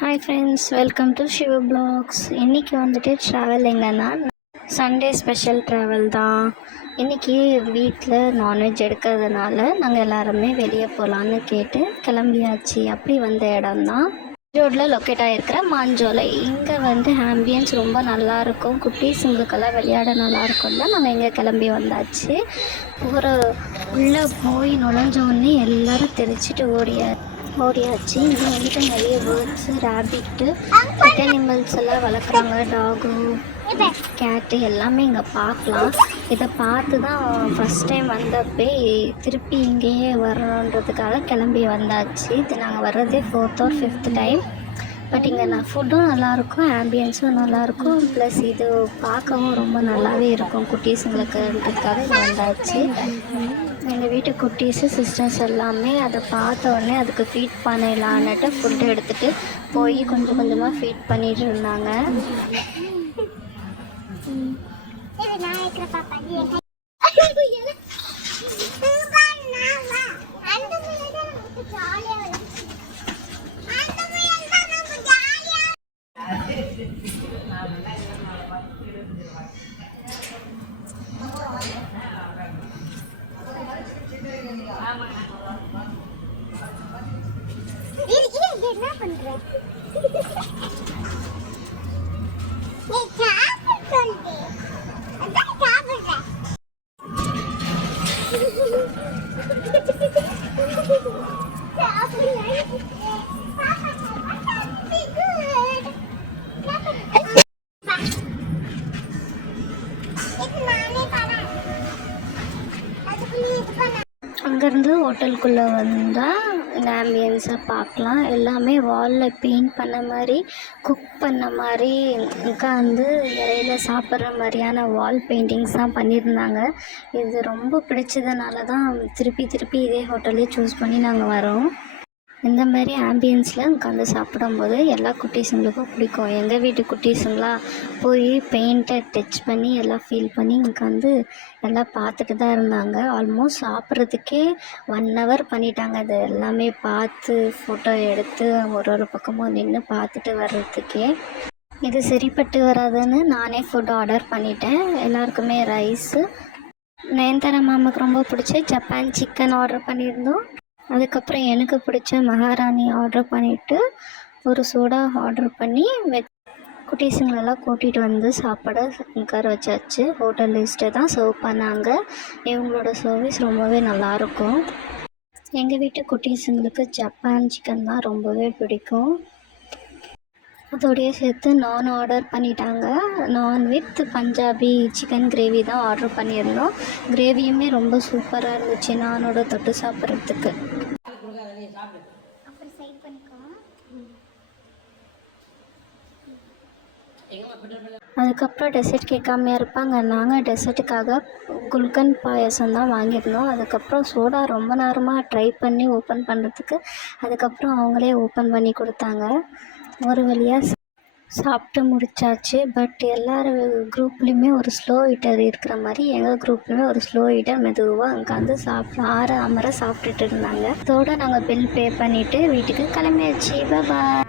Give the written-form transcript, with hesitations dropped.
Hi friends, welcome to Siva blogs. இன்றைக்கி வந்துட்டு travel எங்கன்னா சண்டே ஸ்பெஷல் ட்ராவல் தான். இன்றைக்கி வீட்டில் நான்வெஜ் எடுக்கிறதுனால நாங்கள் எல்லாருமே வெளியே போகலான்னு கேட்டு கிளம்பியாச்சு. அப்படி வந்த இடம் தான் ரோட்டில் லொக்கேட் ஆகிருக்கிற மாஞ்சோலை. இங்கே வந்து ஆம்பியன்ஸ் ரொம்ப நல்லாயிருக்கும், குட்டீஸுங்களுக்கெல்லாம் விளையாட நல்லாயிருக்கும் தான் நாங்கள் இங்கே கிளம்பி வந்தாச்சு. உள்ளே போய் நுழைஞ்சோடனே எல்லோரும் தெரிச்சிட்டு ஓடியாச்சு. இங்கே வந்துட்டு நிறைய பேர்ட்ஸு, ரேபிட்டு, பெட் அனிமல்ஸ் எல்லாம் வளர்க்குறாங்க. டாகு, கேட்டு எல்லாமே இங்கே பார்க்கலாம். இதை பார்த்து தான் ஃபஸ்ட் டைம் வந்தப்பே திருப்பி இங்கேயே வரணுன்றதுக்காக கிளம்பி வந்தாச்சு. இது நாங்கள் வர்றதே 4th or 5th time. But இங்கே ஃபுட்டும் நல்லாயிருக்கும், ஆம்பியன்ஸும் நல்லாயிருக்கும், ப்ளஸ் இது பார்க்கவும் ரொம்ப நல்லாவே இருக்கும் குட்டீஸுங்களுக்குன்றதுக்காக இங்கே வந்தாச்சு. எங்கள் வீட்டு குட்டீஸு, சிஸ்டர்ஸ் எல்லாமே அதை பார்த்த உடனே அதுக்கு ஃபீட் பண்ணலான்னுட்டு ஃபுட்டு எடுத்துகிட்டு போய் கொஞ்சம் கொஞ்சமாக ஃபீட் பண்ணிட்டு இருந்தாங்க. என்ன பண்றேன் அங்கேருந்து ஹோட்டலுக்குள்ளே வந்தால் இந்த ஆம்பியன்ஸை பார்க்கலாம். எல்லாமே வாலில் பெயிண்ட் பண்ண மாதிரி, குக் பண்ண மாதிரி, உட்காந்து இலையில சாப்பிட்ற மாதிரியான வால் பெயிண்டிங்ஸ் தான் பண்ணியிருந்தாங்க. இது ரொம்ப பிடிச்சதுனால தான் திருப்பி இதே ஹோட்டலே சூஸ் பண்ணி நாங்கள் வரோம். இந்த மாதிரி ஆம்பியன்ஸில் உட்காந்து சாப்பிடும்போது எல்லா குட்டீஸுங்களுக்கும் பிடிக்கும். எங்கள் வீட்டு குட்டீஸுங்களாம் போய் பெயிண்ட்டை டச் பண்ணி எல்லாம் ஃபீல் பண்ணி உட்காந்து எல்லாம் பார்த்துட்டு தான் இருந்தாங்க. ஆல்மோஸ்ட் சாப்பிட்றதுக்கே 1 hour பண்ணிட்டாங்க. அது எல்லாமே பார்த்து ஃபோட்டோ எடுத்து ஒரு பக்கமும் நின்று பார்த்துட்டு வர்றதுக்கே. இது சரிப்பட்டு வராதுன்னு நானே ஃபுட் ஆர்டர் பண்ணிட்டேன். எல்லாருக்குமே ரைஸு, நயன்தாரா மாமாவுக்கு ரொம்ப பிடிச்ச ஜப்பான் சிக்கன் ஆர்டர் பண்ணியிருந்தோம். அதுக்கப்புறம் எனக்கு பிடிச்ச மகாராணி ஆர்டர் பண்ணிவிட்டு ஒரு சோடா ஆர்டர் பண்ணி குட்டீஸுங்களெல்லாம் கூட்டிகிட்டு வந்து சாப்பாடை உட்கார வச்சாச்சு. ஹோட்டல் லிஸ்ட்டை தான் சர்வ் பண்ணாங்க. இவங்களோட சர்வீஸ் ரொம்பவே நல்லாயிருக்கும். எங்கள் வீட்டு குட்டீஸுங்களுக்கு ஜப்பான் சிக்கன் தான் ரொம்பவே பிடிக்கும். அதோடைய சேர்த்து நான் ஆர்டர் பண்ணிட்டாங்க. நான் வித் பஞ்சாபி சிக்கன் கிரேவி தான் ஆர்டர் பண்ணியிருந்தோம். கிரேவியுமே ரொம்ப சூப்பராக இருந்துச்சு நானோட தொட்டு சாப்பிட்றதுக்கு. அதுக்கப்புறம் டெசர்ட் கேட்காமையா இருப்பாங்க. நாங்கள் டெசர்ட்டுக்காக குல்கன் பாயசம் தான் வாங்கியிருந்தோம். அதுக்கப்புறம் சோடா ரொம்ப நேரமாக ட்ரை பண்ணி ஓப்பன் பண்ணுறதுக்கு அதுக்கப்புறம் அவங்களே ஓப்பன் பண்ணி கொடுத்தாங்க. ஒரு வழியாக சாப்பிட்டு முடிச்சாச்சு. பட் எல்லார் குரூப்லேயுமே ஒரு ஸ்லோ ஈட்டர் இருக்கிற மாதிரி எங்கள் குரூப்லேயுமே ஒரு ஸ்லோ ஈட்டர் மெதுவாக உட்காந்து அமர சாப்பிட்டுட்டு இருந்தாங்க. அதோடு நாங்கள் பில் பே பண்ணிவிட்டு வீட்டுக்கு கிளம்பியாச்சு. பாய்.